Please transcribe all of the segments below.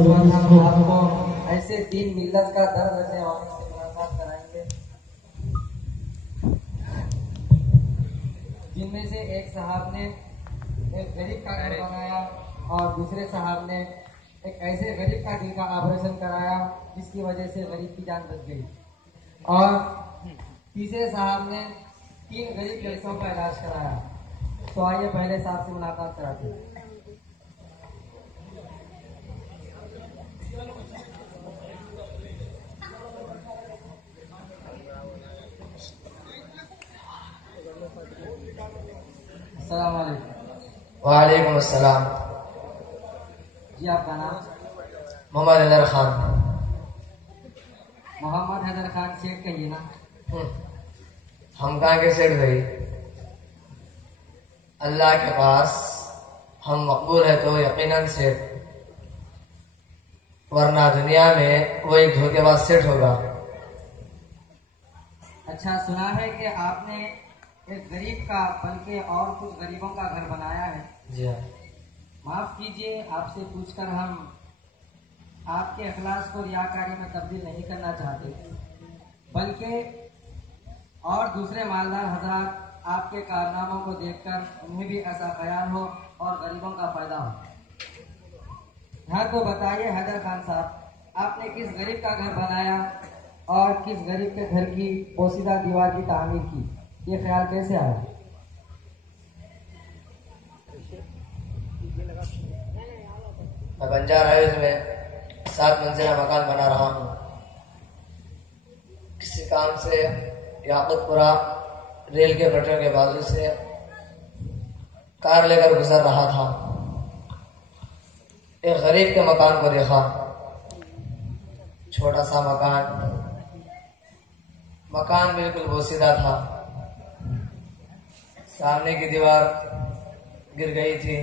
हम आपको ऐसे तीन मिल्लत का दर्द रखने वालों से मुलाकात कराएंगे, जिनमें से एक साहब ने एक गरीब का घर बनाया और दूसरे साहब ने एक ऐसे गरीब का दिल का ऑपरेशन कराया जिसकी वजह से गरीब की जान बच गई, और तीसरे साहब ने 3 गरीब लड़कियों का इलाज कराया। तो आइए पहले साहब से मुलाकात कराते हैं। वालेकुम अस्सलाम। जी, आपका नाम? मोहम्मद हैदर खान। मोहम्मद हैदर खान सेठ कहिए ना। हम कहाँ के सेठ भाई, अल्लाह के पास हम मकबूल है तो यकीनन सेठ, वरना दुनिया में वो एक धोखेबाज सेठ होगा। अच्छा, सुना है कि आपने एक गरीब का बल्कि और कुछ गरीबों का घर बनाया है। जी हाँ। माफ कीजिए, आपसे पूछकर हम आपके अखलास को रियाकारी में तब्दील नहीं करना चाहते, बल्कि और दूसरे मालदार हजरात आपके कारनामों को देखकर उन्हें भी ऐसा ख्याल हो और गरीबों का फायदा हो। हाँ, तो बताइए हैदर खान साहब, आपने किस गरीब का घर बनाया और किस गरीब के घर की पोशीदा दीवार की तामीर की, ये ख्याल कैसे आया? मैं बंजार हाइल्स में 7 मंजिला मकान बना रहा हूँ। किसी काम से याकूतपुरा रेल के पटरियों के बाजू से कार लेकर गुजर रहा था। एक गरीब के मकान को देखा, छोटा सा मकान बिल्कुल बोसीदा था। सामने की दीवार गिर गई थी,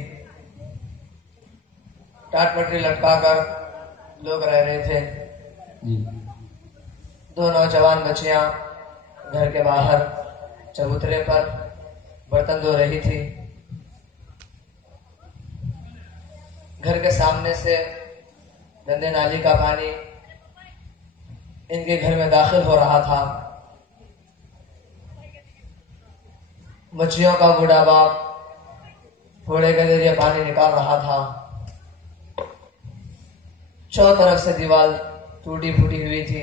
टाट पटरी लटकाकर लोग रह रहे थे। 2 नौजवान बच्चियां घर के बाहर चबूतरे पर बर्तन धो रही थी। घर के सामने से गंदे नाली का पानी इनके घर में दाखिल हो रहा था। बच्चियों का बूढ़ा बाप घोड़े के जरिए पानी निकाल रहा था। चारों तरफ से दीवार टूटी फूटी हुई थी।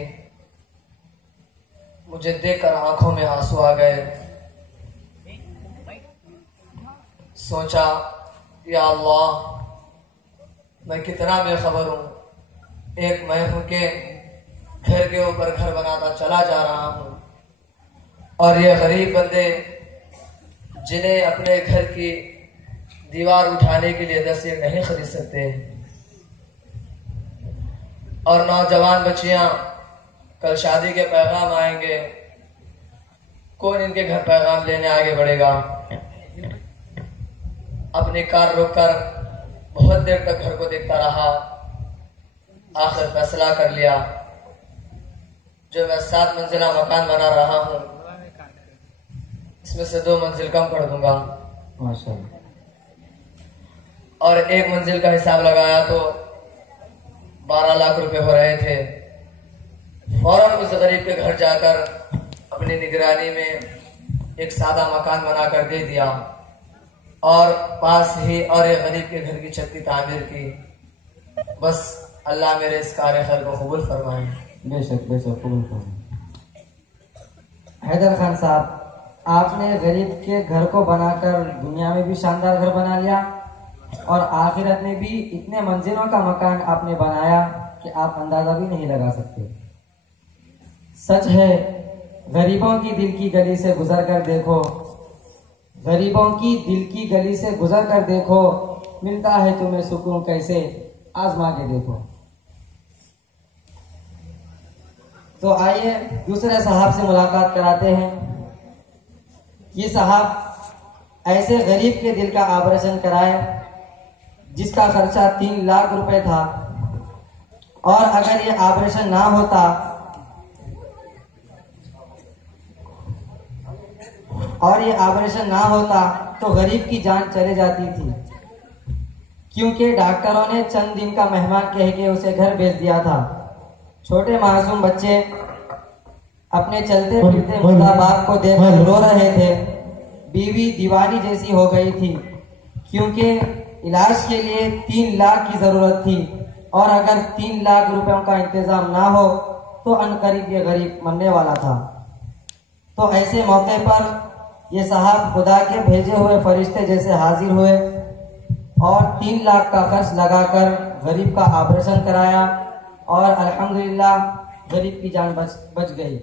मुझे देखकर आंखों में आंसू आ गए। सोचा, या अल्लाह, मैं कितना बेखबर हूं। एक मैं हूं के घर के ऊपर घर बनाता चला जा रहा हूं, और ये गरीब बंदे जिन्हें अपने घर की दीवार उठाने के लिए 10 ईंट नहीं खरीद सकते, और नौजवान बच्चियां कल शादी के पैगाम आएंगे, कौन इनके घर पैगाम लेने आगे बढ़ेगा। अपनी कार रोककर बहुत देर तक घर को देखता रहा। आखिर फैसला कर लिया, जो मैं 7 मंजिला मकान बना रहा हूं, इसमें से 2 मंजिल कम कर दूंगा। माशाअल्लाह। और 1 मंजिल का हिसाब लगाया तो 12 लाख रुपए हो रहे थे। फौरन उस गरीब के घर जाकर अपनी निगरानी में एक सादा मकान बनाकर दे दिया, और पास ही और एक गरीब के घर की छत की तामीर की। बस अल्लाह मेरे इस कार्य खैर को कबूल फरमाए। बेशक बेशक कबूल फरमाए। हैदर खान साहब, आपने गरीब के घर को बनाकर दुनिया में भी शानदार घर बना लिया, और आखिरत में भी इतने मंजिलों का मकान आपने बनाया कि आप अंदाजा भी नहीं लगा सकते। सच है, गरीबों की दिल की गली से गुजर कर देखो, गरीबों की दिल की गली से गुजर कर देखो, मिलता है तुम्हें सुकून कैसे, आजमा के देखो। तो आइए दूसरे साहब से मुलाकात कराते हैं। ये साहब ऐसे गरीब के दिल का ऑपरेशन कराए जिसका खर्चा 3 लाख रुपए था, और अगर ये ऑपरेशन ना होता तो गरीब की जान चले जाती थी। क्योंकि डॉक्टरों ने चंद दिन का मेहमान कह के उसे घर भेज दिया था। छोटे मासूम बच्चे अपने चलते फिरते मुर्दा बाप को देखकर रो रहे थे। बीवी दीवानी जैसी हो गई थी, क्योंकि इलाज के लिए 3 लाख की जरूरत थी और अगर 3 लाख रुपयों का इंतजाम ना हो तो अनकरीब ये गरीब मरने वाला था। तो ऐसे मौके पर ये साहब खुदा के भेजे हुए फरिश्ते जैसे हाजिर हुए और 3 लाख का खर्च लगाकर गरीब का ऑपरेशन कराया और अल्हम्दुलिल्लाह गरीब की जान बच गई।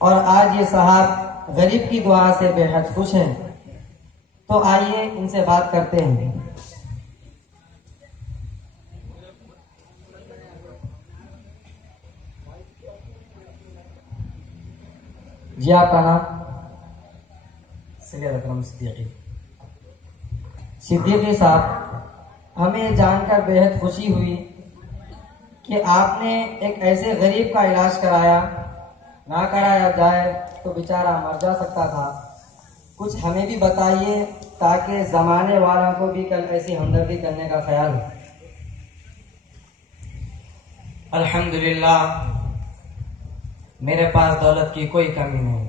और आज ये साहब गरीब की दुआ से बेहद खुश हैं। तो आइए इनसे बात करते हैं। जी आपका नाम? सैयद अकरम सिद्दीकी। सिद्दीकी साहब, हमें जानकर बेहद खुशी हुई कि आपने एक ऐसे गरीब का इलाज कराया। ना कराया जाए तो बेचारा मर जा सकता था। कुछ हमें भी बताइए ताकि ज़माने वालों को भी कल ऐसी हमदर्दी करने का ख्याल हो। अल्हम्दुलिल्लाह मेरे पास दौलत की कोई कमी नहीं,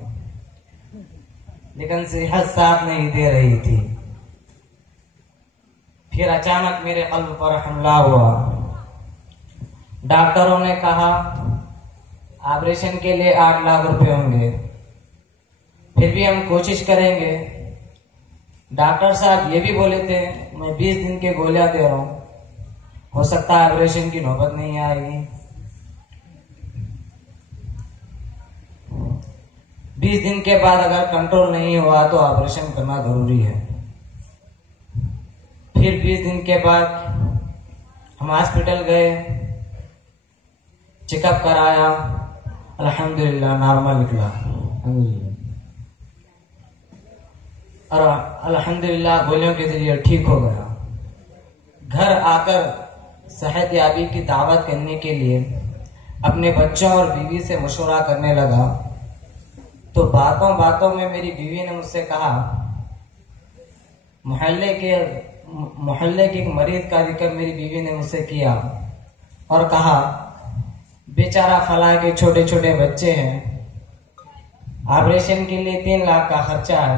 लेकिन सेहत साथ नहीं दे रही थी। फिर अचानक मेरे कल्ब पर हमला हुआ। डॉक्टरों ने कहा ऑपरेशन के लिए 8 लाख रुपए होंगे, फिर भी हम कोशिश करेंगे। डॉक्टर साहब ये भी बोले थे मैं 20 दिन के गोलियां दे रहा हूं, हो सकता है ऑपरेशन की नौबत नहीं आएगी। 20 दिन के बाद अगर कंट्रोल नहीं हुआ तो ऑपरेशन करना जरूरी है। फिर 20 दिन के बाद हम हॉस्पिटल गए, चेकअप कराया, अल्हम्दुलिल्लाह नॉर्मल निकला और अल्हम्दुलिल्लाह गोलियों के जरिए ठीक हो गया। घर आकर सेहत याबी की दावत करने के लिए अपने बच्चों और बीवी से मशवरा करने लगा। तो बातों बातों में मेरी बीवी ने मुझसे कहा मोहल्ले के एक मरीज का जिक्र मेरी बीवी ने मुझसे किया और कहा बेचारा फला के छोटे छोटे बच्चे हैं, ऑपरेशन के लिए 3 लाख का खर्चा है,